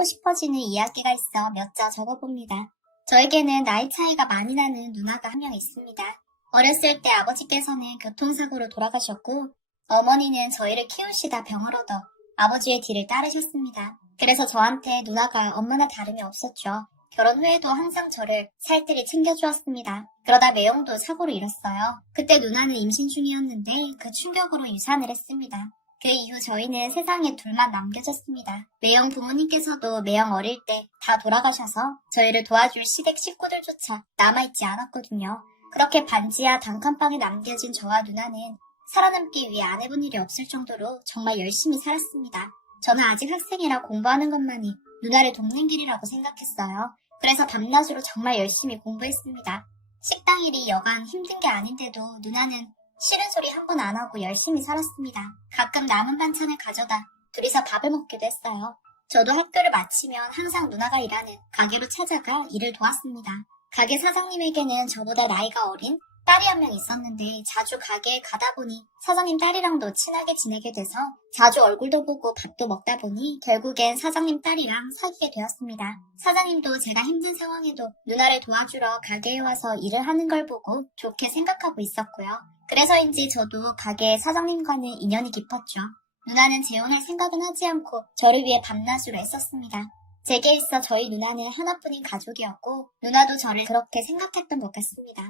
하고 싶어지는 이야기가 있어 몇 자 적어봅니다. 저에게는 나이 차이가 많이 나는 누나가 한 명 있습니다. 어렸을 때 아버지께서는 교통사고로 돌아가셨고 어머니는 저희를 키우시다 병을 얻어 아버지의 뒤를 따르셨습니다. 그래서 저한테 누나가 엄마나 다름이 없었죠. 결혼 후에도 항상 저를 살뜰히 챙겨주었습니다. 그러다 매형도 사고로 잃었어요. 그때 누나는 임신 중이었는데 그 충격으로 유산을 했습니다. 그 이후 저희는 세상에 둘만 남겨졌습니다. 매형 부모님께서도 매형 어릴 때 다 돌아가셔서 저희를 도와줄 시댁 식구들조차 남아있지 않았거든요. 그렇게 반지하 단칸방에 남겨진 저와 누나는 살아남기 위해 안 해본 일이 없을 정도로 정말 열심히 살았습니다. 저는 아직 학생이라 공부하는 것만이 누나를 돕는 길이라고 생각했어요. 그래서 밤낮으로 정말 열심히 공부했습니다. 식당 일이 여간 힘든 게 아닌데도 누나는 싫은 소리 한 번 안 하고 열심히 살았습니다. 가끔 남은 반찬을 가져다 둘이서 밥을 먹기도 했어요. 저도 학교를 마치면 항상 누나가 일하는 가게로 찾아가 일을 도왔습니다. 가게 사장님에게는 저보다 나이가 어린 딸이 한 명 있었는데 자주 가게에 가다 보니 사장님 딸이랑도 친하게 지내게 돼서 자주 얼굴도 보고 밥도 먹다 보니 결국엔 사장님 딸이랑 사귀게 되었습니다. 사장님도 제가 힘든 상황에도 누나를 도와주러 가게에 와서 일을 하는 걸 보고 좋게 생각하고 있었고요. 그래서인지 저도 가게 사장님과는 인연이 깊었죠. 누나는 재혼할 생각은 하지 않고 저를 위해 밤낮으로 애썼습니다. 제게 있어 저희 누나는 하나뿐인 가족이었고 누나도 저를 그렇게 생각했던 것 같습니다.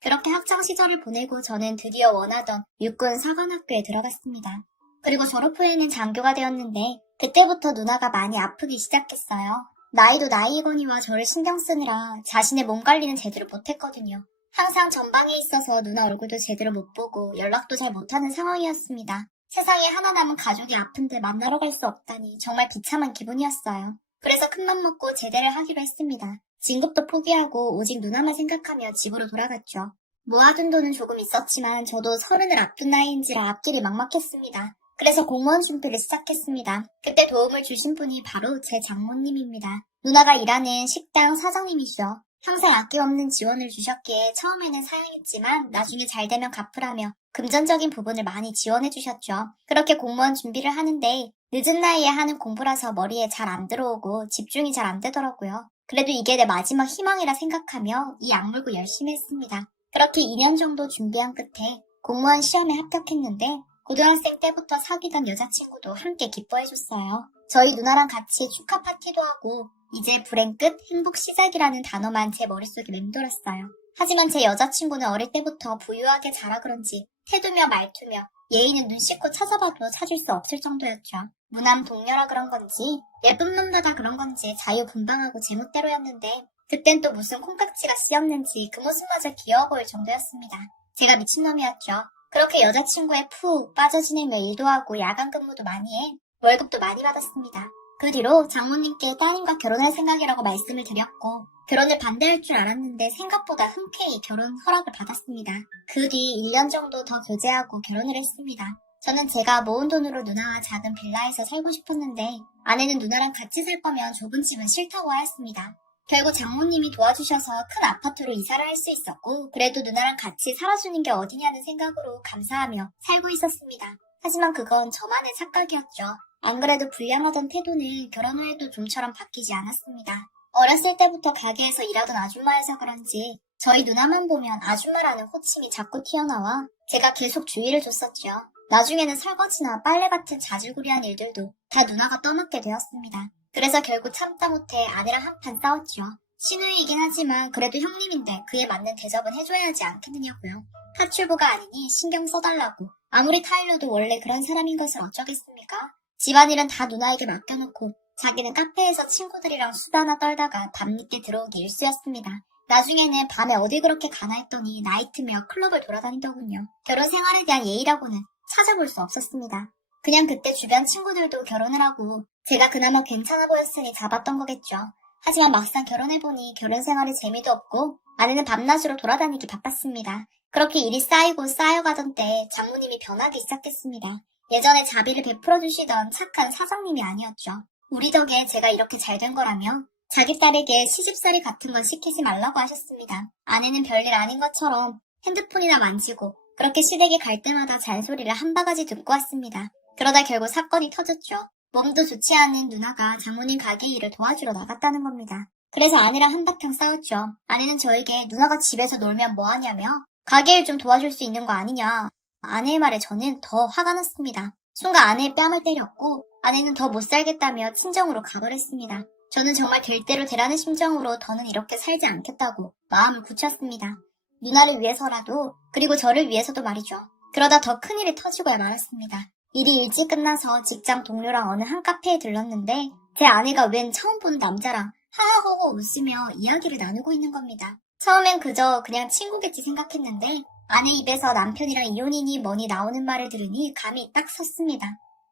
그렇게 학창 시절을 보내고 저는 드디어 원하던 육군 사관학교에 들어갔습니다. 그리고 졸업 후에는 장교가 되었는데 그때부터 누나가 많이 아프기 시작했어요. 나이도 나이이거니와 저를 신경 쓰느라 자신의 몸 관리는 제대로 못했거든요. 항상 전방에 있어서 누나 얼굴도 제대로 못 보고 연락도 잘 못하는 상황이었습니다. 세상에 하나 남은 가족이 아픈데 만나러 갈 수 없다니 정말 비참한 기분이었어요. 그래서 큰맘 먹고 제대를 하기로 했습니다. 진급도 포기하고 오직 누나만 생각하며 집으로 돌아갔죠. 모아둔 돈은 조금 있었지만 저도 30을 앞둔 나이인지라 앞길이 막막했습니다. 그래서 공무원 준비를 시작했습니다. 그때 도움을 주신 분이 바로 제 장모님입니다. 누나가 일하는 식당 사장님이시죠. 항상 아낌없는 지원을 주셨기에 처음에는 사양했지만 나중에 잘 되면 갚으라며 금전적인 부분을 많이 지원해 주셨죠. 그렇게 공무원 준비를 하는데 늦은 나이에 하는 공부라서 머리에 잘 안 들어오고 집중이 잘 안 되더라고요. 그래도 이게 내 마지막 희망이라 생각하며 이 악물고 열심히 했습니다. 그렇게 2년 정도 준비한 끝에 공무원 시험에 합격했는데 고등학생 때부터 사귀던 여자친구도 함께 기뻐해줬어요. 저희 누나랑 같이 축하 파티도 하고 이제 불행 끝 행복 시작이라는 단어만 제 머릿속에 맴돌았어요. 하지만 제 여자친구는 어릴 때부터 부유하게 자라 그런지 태도며 말투며 예의는 눈 씻고 찾아봐도 찾을 수 없을 정도였죠. 무남 동녀라 그런 건지 예쁜 놈보다 그런 건지 자유분방하고 제멋대로였는데 그땐 또 무슨 콩깍지가 씌었는지 그 모습마저 귀여워 보일 정도였습니다. 제가 미친놈이었죠. 그렇게 여자친구에 푹 빠져 지내며 일도 하고 야간 근무도 많이 해 월급도 많이 받았습니다. 그 뒤로 장모님께 따님과 결혼할 생각이라고 말씀을 드렸고 결혼을 반대할 줄 알았는데 생각보다 흔쾌히 결혼 허락을 받았습니다. 그 뒤 1년 정도 더 교제하고 결혼을 했습니다. 저는 제가 모은 돈으로 누나와 작은 빌라에서 살고 싶었는데 아내는 누나랑 같이 살 거면 좁은 집은 싫다고 하였습니다. 결국 장모님이 도와주셔서 큰 아파트로 이사를 할 수 있었고 그래도 누나랑 같이 살아주는 게 어디냐는 생각으로 감사하며 살고 있었습니다. 하지만 그건 저만의 착각이었죠. 안 그래도 불량하던 태도는 결혼 후에도 좀처럼 바뀌지 않았습니다. 어렸을 때부터 가게에서 일하던 아줌마여서 그런지 저희 누나만 보면 아줌마라는 호칭이 자꾸 튀어나와 제가 계속 주의를 줬었죠. 나중에는 설거지나 빨래 같은 자질구레한 일들도 다 누나가 떠맡게 되었습니다. 그래서 결국 참다 못해 아내랑 한판 싸웠죠. 시누이이긴 하지만 그래도 형님인데 그에 맞는 대접은 해줘야 하지 않겠느냐고요. 타출부가 아니니 신경 써달라고. 아무리 타일러도 원래 그런 사람인 것을 어쩌겠습니까? 집안일은 다 누나에게 맡겨놓고 자기는 카페에서 친구들이랑 수다나 떨다가 밤늦게 들어오기 일쑤였습니다. 나중에는 밤에 어디 그렇게 가나 했더니 나이트며 클럽을 돌아다니더군요. 결혼 생활에 대한 예의라고는 찾아볼 수 없었습니다. 그냥 그때 주변 친구들도 결혼을 하고 제가 그나마 괜찮아 보였으니 잡았던 거겠죠. 하지만 막상 결혼해보니 결혼 생활에 재미도 없고 아내는 밤낮으로 돌아다니기 바빴습니다. 그렇게 일이 쌓이고 쌓여가던 때 장모님이 변하기 시작했습니다. 예전에 자비를 베풀어 주시던 착한 사장님이 아니었죠. 우리 덕에 제가 이렇게 잘 된 거라며 자기 딸에게 시집살이 같은 건 시키지 말라고 하셨습니다. 아내는 별일 아닌 것처럼 핸드폰이나 만지고 그렇게 시댁에 갈 때마다 잔소리를 한 바가지 듣고 왔습니다. 그러다 결국 사건이 터졌죠. 몸도 좋지 않은 누나가 장모님 가게 일을 도와주러 나갔다는 겁니다. 그래서 아내랑 한바탕 싸웠죠. 아내는 저에게 누나가 집에서 놀면 뭐하냐며 가게 일 좀 도와줄 수 있는 거 아니냐. 아내의 말에 저는 더 화가 났습니다. 순간 아내의 뺨을 때렸고 아내는 더 못 살겠다며 친정으로 가버렸습니다. 저는 정말 될 대로 되라는 심정으로 더는 이렇게 살지 않겠다고 마음을 굳혔습니다. 누나를 위해서라도 그리고 저를 위해서도 말이죠. 그러다 더 큰일이 터지고야 말았습니다. 일이 일찍 끝나서 직장 동료랑 어느 한 카페에 들렀는데 제 아내가 웬 처음 보는 남자랑 하하호호 웃으며 이야기를 나누고 있는 겁니다. 처음엔 그냥 친구겠지 생각했는데 아내 입에서 남편이랑 이혼이니 뭐니 나오는 말을 들으니 감이 딱 섰습니다.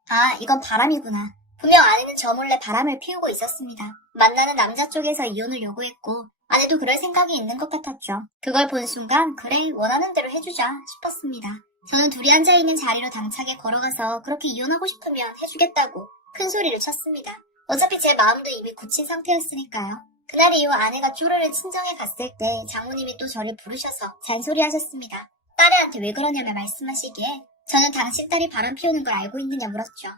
아, 이건 바람이구나. 분명 아내는 저 몰래 바람을 피우고 있었습니다. 만나는 남자 쪽에서 이혼을 요구했고 아내도 그럴 생각이 있는 것 같았죠. 그걸 본 순간 그래 원하는 대로 해주자 싶었습니다. 저는 둘이 앉아있는 자리로 당차게 걸어가서 그렇게 이혼하고 싶으면 해주겠다고 큰 소리를 쳤습니다. 어차피 제 마음도 이미 굳힌 상태였으니까요. 그날 이후 아내가 쪼르르 친정에 갔을 때 장모님이 또 저를 부르셔서 잔소리하셨습니다. 딸애한테 왜 그러냐며 말씀하시기에 저는 당신 딸이 바람 피우는 걸 알고 있느냐 물었죠.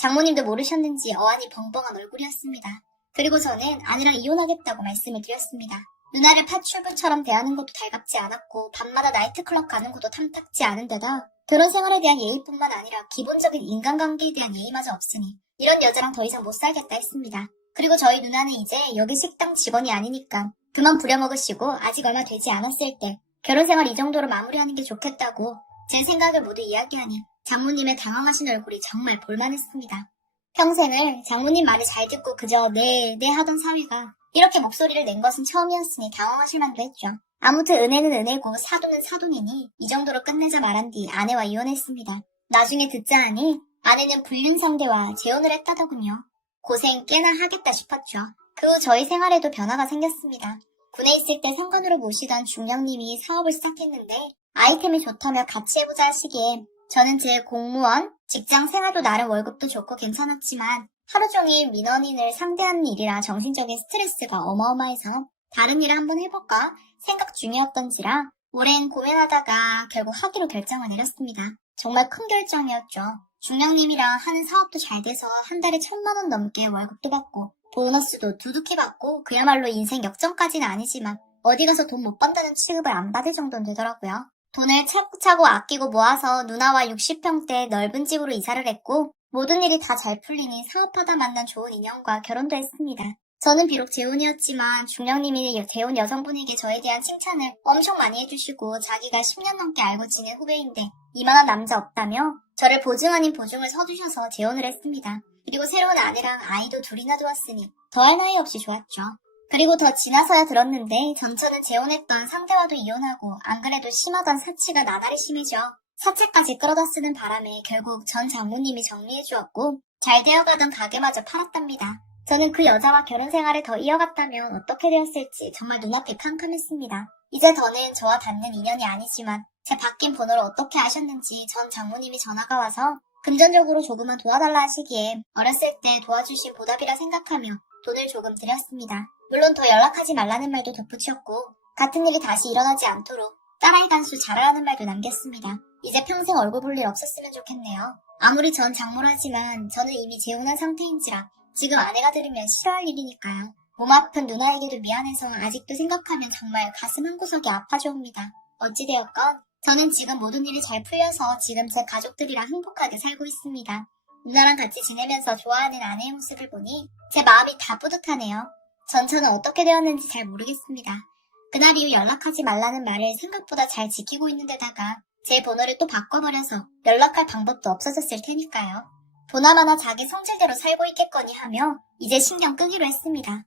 장모님도 모르셨는지 어안이 벙벙한 얼굴이었습니다. 그리고 저는 아내랑 이혼하겠다고 말씀을 드렸습니다. 누나를 파출부처럼 대하는 것도 달갑지 않았고 밤마다 나이트클럽 가는 것도 탐탁지 않은 데다 결혼 생활에 대한 예의뿐만 아니라 기본적인 인간관계에 대한 예의마저 없으니 이런 여자랑 더 이상 못 살겠다 했습니다. 그리고 저희 누나는 이제 여기 식당 직원이 아니니까 그만 부려먹으시고 아직 얼마 되지 않았을 때 결혼 생활 이 정도로 마무리하는 게 좋겠다고 제 생각을 모두 이야기하니 장모님의 당황하신 얼굴이 정말 볼만했습니다. 평생을 장모님 말을 잘 듣고 그저 네 하던 사위가 이렇게 목소리를 낸 것은 처음이었으니 당황하실 만도 했죠. 아무튼 은혜는 은혜고 사돈은 사돈이니 이 정도로 끝내자 말한 뒤 아내와 이혼했습니다. 나중에 듣자 하니 아내는 불륜 상대와 재혼을 했다더군요. 고생 꽤나 하겠다 싶었죠. 그 후 저희 생활에도 변화가 생겼습니다. 군에 있을 때 상관으로 모시던 중령님이 사업을 시작했는데 아이템이 좋다며 같이 해보자 하시기에 저는 제 공무원, 직장 생활도 나름 월급도 좋고 괜찮았지만 하루 종일 민원인을 상대하는 일이라 정신적인 스트레스가 어마어마해서 다른 일을 한번 해볼까 생각 중이었던지라 오랜 고민하다가 결국 하기로 결정을 내렸습니다. 정말 큰 결정이었죠. 중령님이랑 하는 사업도 잘 돼서 한 달에 1,000만 원 넘게 월급도 받고 보너스도 두둑히 받고 그야말로 인생 역전까지는 아니지만 어디 가서 돈 못 번다는 취급을 안 받을 정도는 되더라고요. 돈을 차곡차곡 아끼고 모아서 누나와 60평대 넓은 집으로 이사를 했고 모든 일이 다 잘 풀리니 사업하다 만난 좋은 인연과 결혼도 했습니다. 저는 비록 재혼이었지만 중령님이 재혼 여성분에게 저에 대한 칭찬을 엄청 많이 해주시고 자기가 10년 넘게 알고 지낸 후배인데 이만한 남자 없다며 저를 보증 아닌 보증을 서주셔서 재혼을 했습니다. 그리고 새로운 아내랑 아이도 둘이나 두었으니 더할 나위 없이 좋았죠. 그리고 더 지나서야 들었는데 전처는 재혼했던 상대와도 이혼하고 안 그래도 심하던 사치가 나날이 심해져 사채까지 끌어다 쓰는 바람에 결국 전 장모님이 정리해주었고 잘 되어가던 가게마저 팔았답니다. 저는 그 여자와 결혼 생활을 더 이어갔다면 어떻게 되었을지 정말 눈앞이 캄캄했습니다. 이제 더는 저와 닿는 인연이 아니지만 제 바뀐 번호를 어떻게 아셨는지 전 장모님이 전화가 와서 금전적으로 조금만 도와달라 하시기에 어렸을 때 도와주신 보답이라 생각하며 돈을 조금 드렸습니다. 물론 더 연락하지 말라는 말도 덧붙였고 같은 일이 다시 일어나지 않도록 딸아이 간수 잘하라는 말도 남겼습니다. 이제 평생 얼굴 볼 일 없었으면 좋겠네요. 아무리 전 장모라지만 저는 이미 재혼한 상태인지라 지금 아내가 들으면 싫어할 일이니까요. 몸 아픈 누나에게도 미안해서 아직도 생각하면 정말 가슴 한구석이 아파져옵니다. 어찌되었건 저는 지금 모든 일이 잘 풀려서 지금 제 가족들이랑 행복하게 살고 있습니다. 누나랑 같이 지내면서 좋아하는 아내의 모습을 보니 제 마음이 다 뿌듯하네요. 전처는 어떻게 되었는지 잘 모르겠습니다. 그날 이후 연락하지 말라는 말을 생각보다 잘 지키고 있는 데다가 제 번호를 또 바꿔버려서 연락할 방법도 없어졌을 테니까요. 보나마나 자기 성질대로 살고 있겠거니 하며 이제 신경 끄기로 했습니다.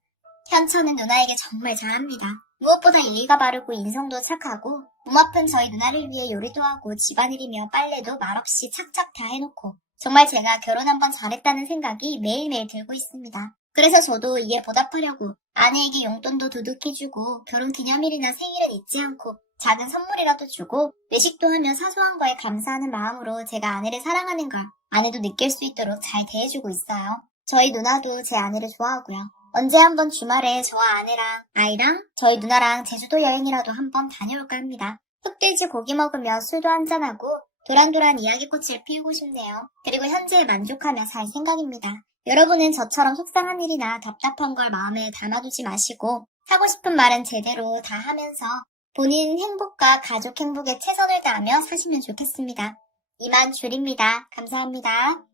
현처는 누나에게 정말 잘합니다. 무엇보다 예의가 바르고 인성도 착하고 몸 아픈 저희 누나를 위해 요리도 하고 집안일이며 빨래도 말없이 착착 다 해놓고 정말 제가 결혼 한번 잘했다는 생각이 매일매일 들고 있습니다. 그래서 저도 이에 보답하려고 아내에게 용돈도 두둑히 주고 결혼 기념일이나 생일은 잊지 않고 작은 선물이라도 주고 외식도 하며 사소한 거에 감사하는 마음으로 제가 아내를 사랑하는 걸 아내도 느낄 수 있도록 잘 대해주고 있어요. 저희 누나도 제 아내를 좋아하고요. 언제 한번 주말에 저와 아내랑 아이랑 저희 누나랑 제주도 여행이라도 한번 다녀올까 합니다. 흑돼지 고기 먹으며 술도 한잔하고 도란도란 이야기꽃을 피우고 싶네요. 그리고 현재에 만족하며 살 생각입니다. 여러분은 저처럼 속상한 일이나 답답한 걸 마음에 담아두지 마시고 하고 싶은 말은 제대로 다 하면서 본인 행복과 가족 행복에 최선을 다하며 사시면 좋겠습니다. 이만 줄입니다. 감사합니다.